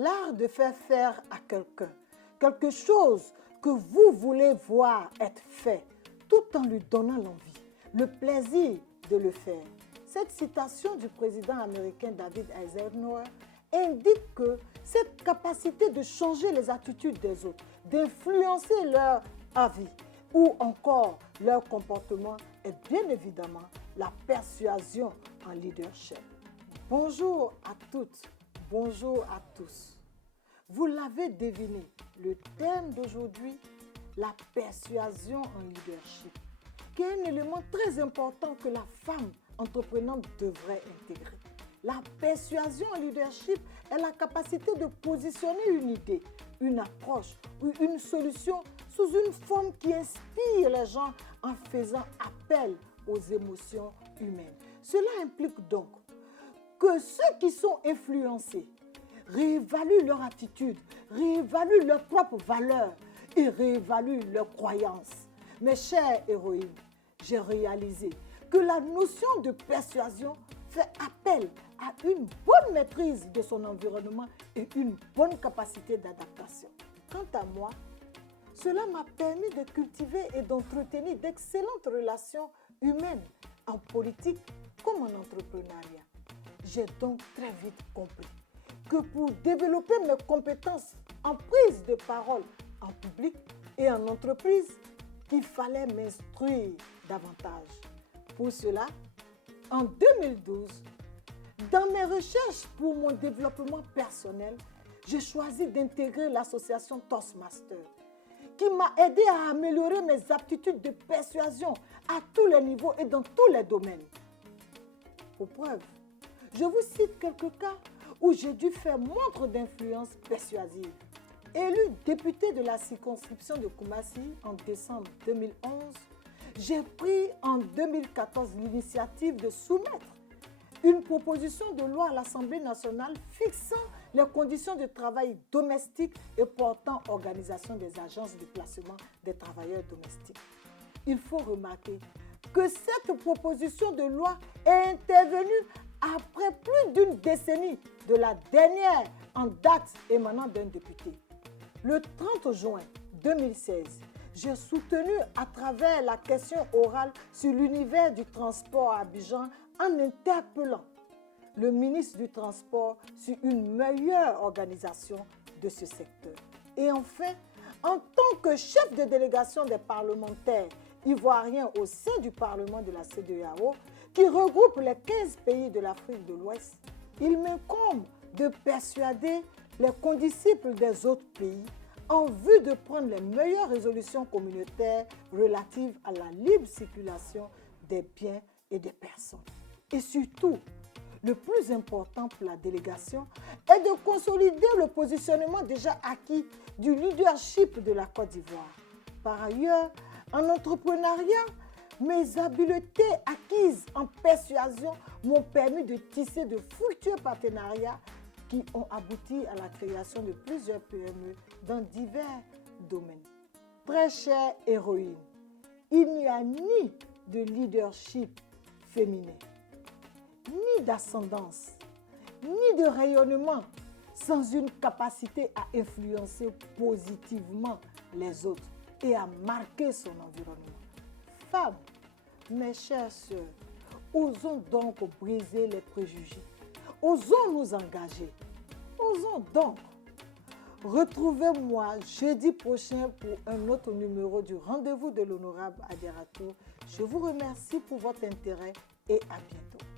l'art de faire à quelqu'un quelque chose que vous voulez voir être fait, tout en lui donnant l'envie, le plaisir de le faire. Cette citation du président américain David Eisenhower indique que cette capacité de changer les attitudes des autres, d'influencer leur avis ou encore leur comportement est bien évidemment la persuasion en leadership. Bonjour à toutes, bonjour à tous. Vous l'avez deviné, le thème d'aujourd'hui, la persuasion en leadership, qui est un élément très important que la femme entreprenante devrait intégrer. La persuasion en leadership est la capacité de positionner une idée, une approche ou une solution sous une forme qui inspire les gens en faisant appel aux émotions humaines. Cela implique donc que ceux qui sont influencés réévaluent leur attitude, réévaluent leurs propres valeurs et réévaluent leurs croyances. Mes chères héroïnes, j'ai réalisé que la notion de persuasion fait appel à une bonne maîtrise de son environnement et une bonne capacité d'adaptation. Quant à moi, cela m'a permis de cultiver et d'entretenir d'excellentes relations humaines en politique comme en entrepreneuriat. J'ai donc très vite compris que pour développer mes compétences en prise de parole en public et en entreprise, il fallait m'instruire davantage. Pour cela, en 2012, dans mes recherches pour mon développement personnel, j'ai choisi d'intégrer l'association Toastmasters, qui m'a aidé à améliorer mes aptitudes de persuasion à tous les niveaux et dans tous les domaines. Pour preuve, je vous cite quelques cas où j'ai dû faire montre d'influence persuasive. Élu député de la circonscription de Koumassi en décembre 2011, j'ai pris en 2014 l'initiative de soumettre une proposition de loi à l'Assemblée nationale fixant les conditions de travail domestique et portant organisation des agences de placement des travailleurs domestiques. Il faut remarquer que cette proposition de loi est intervenue après plus d'une décennie de la dernière en date émanant d'un député. Le 30 juin 2016, j'ai soutenu à travers la question orale sur l'univers du transport à Abidjan en interpellant le ministre du Transport sur une meilleure organisation de ce secteur. Et enfin, en tant que chef de délégation des parlementaires ivoiriens au sein du Parlement de la CEDEAO, qui regroupe les 15 pays de l'Afrique de l'Ouest, il m'incombe de persuader les condisciples des autres pays en vue de prendre les meilleures résolutions communautaires relatives à la libre circulation des biens et des personnes. Et surtout, le plus important pour la délégation est de consolider le positionnement déjà acquis du leadership de la Côte d'Ivoire. Par ailleurs, en entrepreneuriat, mes habiletés acquises en persuasion m'ont permis de tisser de fructueux partenariats qui ont abouti à la création de plusieurs PME dans divers domaines. Très chère héroïne, il n'y a ni de leadership féminin, ni d'ascendance, ni de rayonnement sans une capacité à influencer positivement les autres et à marquer son environnement. Femmes, mes chères sœurs, osons donc briser les préjugés. Osons nous engager. Osons donc. Retrouvez-moi jeudi prochain pour un autre numéro du Rendez-vous de l'Honorable Adjaratou. Je vous remercie pour votre intérêt et à bientôt.